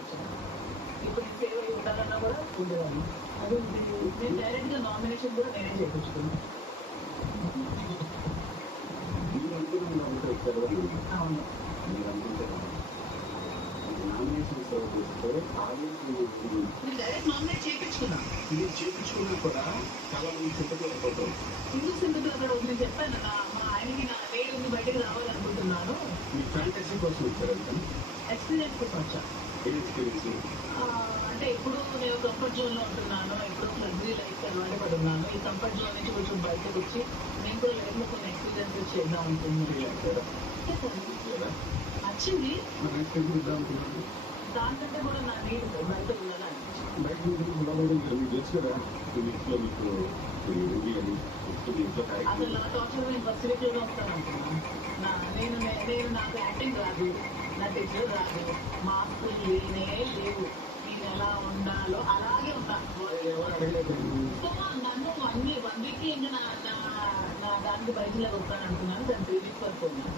వచ్చాను. ఇప్పుడు నేను సేవ్ అయ్యి ఉండాలన్నా కూడా ఉండేవాడిని. అది నేను డైరెక్ట్‌గా నామినేషన్ కూడా నేనే చేపించుకున్నాను. మీరు అనుకున్నాం కాబట్టి వచ్చారు అని అవును. మీరు అనుకుంటే నామినేషన్ సర్వ్ చేస్తే ఆడియన్స్ నేను డైరెక్ట్ నామినేట్ చేపించుకున్నా. మీరు చేయించుకున్నా కూడా చాలా మంది చింతపడిపోతారు. ఎందుకు సింగిల్ అక్కడ నేను చెప్పాను మా ఆయనకి నా నేను బయటకు రావాలనుకుంటున్నాను. మీ ఫ్యాంటసీ కోసం వచ్చారు ఎక్స్పీరియన్స్ కోసం వచ్చా. ఏ ఎక్స్పీరియన్స్ అంటే ఇప్పుడు నేను కంఫర్ట్ జోన్‌లో ఉంటున్నాను. ఇప్పుడు లగ్జరీ లైఫ్ అలవాటు పడి ఉన్నాను. ఈ కంఫర్ట్ జోన్ నుంచి కొంచెం బయటకు వచ్చి నేను కూడా లైఫ్‌లో కొన్ని ఎక్స్పీరియన్సెస్ చేద్దాం అనుకుంటున్నాను. నచ్చింది. నెక్స్ట్ ఎప్పుడు ఇద్దాం అనుకున్నాను. దానికంటే కూడా నా నీడ్ బయట ఉండాలని బయట నుంచి గులాబీ మీకు తెలుసు కదా ఇంట్లో మీకు ఉంది అని ఇంట్లో అసలు నా టార్చర్ నేను బస్ రేట్లోనే వస్తాను నేను నాకు యాక్టింగ్ రాదు, నా టీచర్ రాదు, మార్కులు లేనే లేవు. నేను ఎలా ఉండాలో అలాగే ఉన్నాను. నన్ను వన్ వీక్ ఇంకా నా దానికి బయటలో వస్తాను అనుకున్నాను. దాని 3 వీక్స్ వరకు ఉన్నాను.